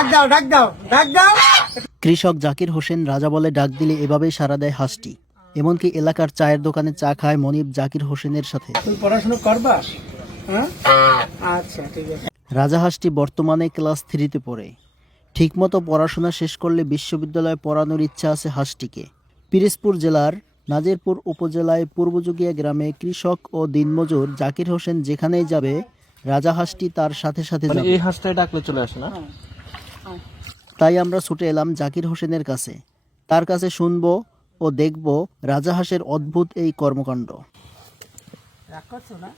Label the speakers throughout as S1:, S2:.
S1: ডাক দাও ডাক দাও ডাক দাও।
S2: কৃষক জাকির হোসেন রাজা বলে ডাক দিলে এভাবেই সাড়া দেয় হাঁসটি। এমনকি এলাকার চায়ের দোকানে চা খায় মনিব জাকির হোসেনের সাথে।
S1: তুমি পড়াশোনা করবা? হ্যাঁ? আচ্ছা ঠিক আছে।
S2: রাজা হাঁসটি বর্তমানে ক্লাস থ্রিতে পড়ে। ঠিকমতো পড়াশোনা শেষ করলে বিশ্ববিদ্যালয়ে পড়ানোর ইচ্ছা আছে হাঁসটিকে। পিরিজপুর জেলার নাজিরপুর উপজেলায় পূর্বযুগিয়া গ্রামে কৃষক ও দিনমজুর জাকির হোসেন যেখানেই যাবে রাজা হাঁসটি তার সাথে সাথে
S3: মানে এই হাঁসটাই ডাকলে চলে আসে না?
S2: তাই আমরা ছুটে এলাম জাকির হোসেনের কাছে। তার কাছে শুনব ও দেখব রাজা হাঁসের অদ্ভুত এই কর্মকাণ্ড।
S1: রাগ করছ না?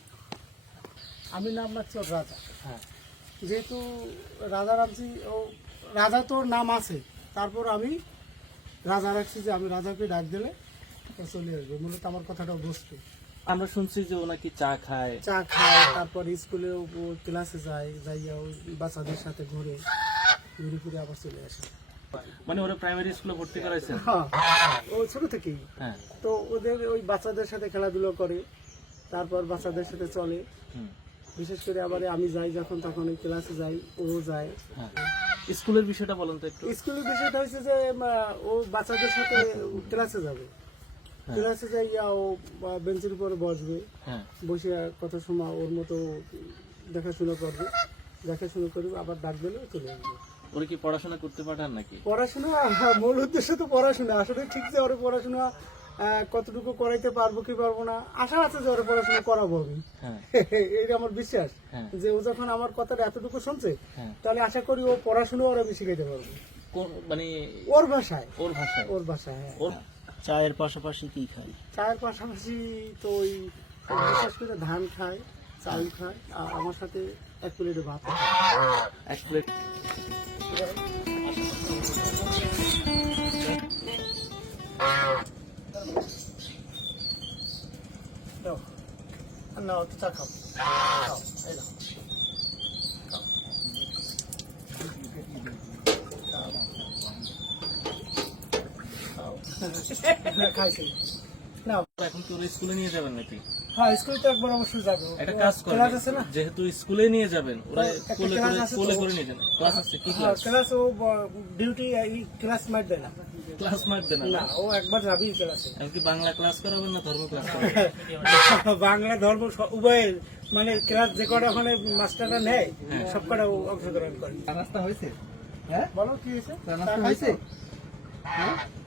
S1: আমি নাম রাখছি ওর রাজা। হ্যাঁ। যেহেতু রাজা রাখছি ও রাজা তোর নাম আছে। তারপর আমি রাজা রাখছি যে আমি রাজাকে ডাক দিলে ও চলে আসবে। মূলত আমার কথাটা বুঝতো।
S3: আমরা শুনছি যে ও নাকি চা খায়।
S1: চা খায় তারপর স্কুলে ও ক্লাসে যায় যাইয়া ওই বাচ্চাদের সাথে ঘুরে। ঘুরে ফিরে আবার চলে আসে।
S3: মানে ওরা প্রাইমারি স্কুলে ভর্তি করাইছেন
S1: হ্যাঁ। ও ছোট থেকেই।
S3: হ্যাঁ।
S1: তো ওদের ওই বাচ্চাদের সাথে খেলাধুলো করে তারপর বাচ্চাদের সাথে চলে। বিশেষ করে আবার আমি যাই যখন তখন ওই ক্লাসে যাই ও যায়।
S3: হ্যাঁ। স্কুলের বিষয়টা বলেন তো একটু।
S1: স্কুলের বিষয়টা হচ্ছে যে ও বাচ্চাদের সাথে ক্লাসে যাবে। ক্লাসে যাইয়া ও বেঞ্চের উপরে বসবে। বসে কথা শোনা ওর মতো দেখাশোনা করবে। দেখাশোনা করবে আবার ডাক দিলে ও চলে আসবে।
S3: ওরা কি পড়াশোনা করতে পাঠান নাকি?
S1: পড়াশোনা হ্যাঁ, মূল উদ্দেশ্য তো পড়াশোনা। আসলে ঠিক যে ওর পড়াশোনা কতটুকু করাইতে পারব কি পারব না আশা আছে যে ওর পড়াশোনা করাবো আমি।
S3: হ্যাঁ।
S1: এটা আমার বিশ্বাস।
S3: হ্যাঁ।
S1: যে ও যখন আমার কথাটা এতটুকু শুনছে তাহলে আশা করি ও পড়াশোনা ওর আমি শিখাইতে পারব।
S3: মানে
S1: ওর ভাষায়।
S3: ওর ভাষায়।
S1: ওর ভাষায় হ্যাঁ।
S3: ওর
S2: চায়ের পাশাপাশি কি খায়?
S1: চায়ের পাশাপাশি তো ওই বিশেষ করে ধান খায় চাল খায় আর আমার সাথে এক প্লেটে ভাত খায়।
S3: এক plate
S1: No. No, it's not cup. No, I know. Cup. Cup. Cup. নাও
S3: এখন কি ওরা স্কুলে নিয়ে যাবেন নাকি?
S1: হ্যাঁ স্কুল তো একবার অবশ্যই যাব।
S3: একটা কাজ করেন
S1: আছে না?
S3: যেহেতু স্কুলে নিয়ে যাবেন ওরা কোলে
S1: ক্লাস
S3: করে কোলে করে নিয়ে যান ক্লাস আছে কি
S1: হ্যাঁ
S3: ক্লাস
S1: ক্লাস ও ডিউটি ক্লাস মার দেয় না।
S3: ক্লাস মার দেন
S1: না ও একবার যাবেই ক্লাসে
S3: এমনকি বাংলা ক্লাস করাবেন না ধর্ম ক্লাস করাবেন?
S1: বাংলা ধর্ম উভয় মানে ক্লাস যে কটা ওখানে মাস্টাররা নেয় সব কটা ও অংশগ্রহণ করে।
S4: রাস্তা হয়েছে? হ্যাঁ
S1: বলো কি হয়েছে?
S4: রাস্তা হয়েছে?
S1: খাইছো?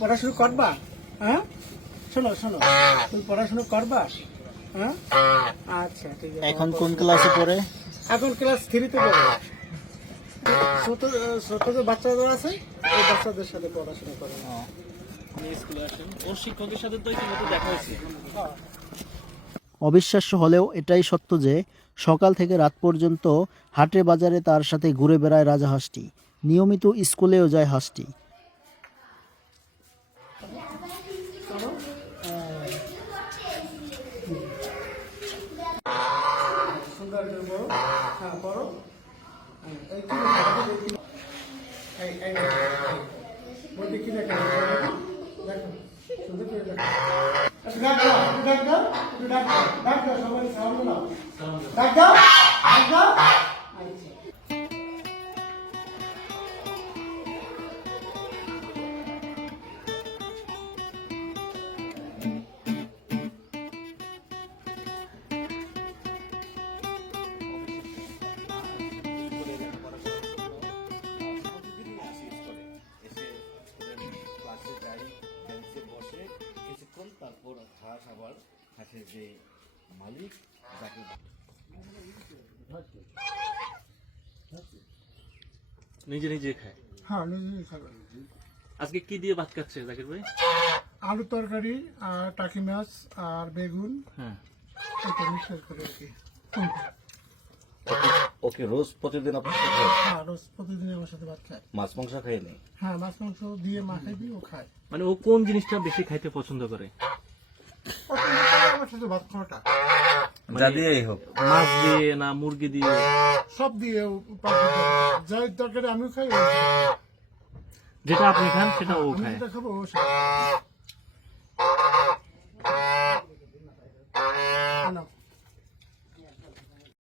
S1: পড়াশুনো করবা? হ্যাঁ? শোনো শোনো। তুমি পড়াশুনো করবা? হ্যাঁ? আচ্ছা ঠিক আছে।
S2: এখন কোন ক্লাসে পড়ে?
S1: এখন ক্লাস থ্রিতে পড়ে। ছোট ছোট যে বাচ্চাদের আছে ওই বাচ্চাদের সাথে পড়াশোনা করে।
S3: স্কুলে আসেন। ওর শিক্ষকের সাথে তো ইতিমধ্যে দেখা হয়েছে।
S2: অবিশ্বাস্য হলেও এটাই সত্য যে সকাল থেকে রাত পর্যন্ত হাটে বাজারে তার সাথে ঘুরে বেড়ায় রাজা হাঁসটি। নিয়মিত স্কুলেও যায় হাঁসটি।
S1: করে বলো হ্যাঁ বলো হ্যাঁ, এই কি লেখা দেখো সুন্দর করে লেখা ডাক দাও ডাক দাও ডাক দাও সবাই সাউন্ড দাও ডাক দাও
S5: যে মালিক যাকে
S3: নিজে নিজে খায়।
S1: হ্যাঁ খাবে।
S3: আজকে কি দিয়ে ভাত খাচ্ছে জাকির ভাই?
S1: আলু তরকারি আর টাকি মাছ আর বেগুন।
S3: হ্যাঁ।
S1: এটা মিক্সার করে আর কি।
S5: ওকে রোজ প্রতিদিন আপনার সাথে? খায়?
S1: হ্যাঁ রোজ প্রতিদিন আমার সাথে ভাত খায়।
S5: মাছ মাংস খায়নি
S1: হ্যাঁ মাছ মাংস দিয়ে মাখাই দিই ও খায়।
S3: মানে ও কোন জিনিসটা বেশি খাইতে পছন্দ করে?
S1: আমার সাথে ভাত খাওয়াটা
S5: যা দিয়েই হোক।
S3: মাছ দিয়ে না মুরগি দিয়ে।
S1: সব দিয়ে যাই তরকারি আমিও খাই
S3: যেটা আপনি খান সেটা ও খায়।
S1: খাব ও।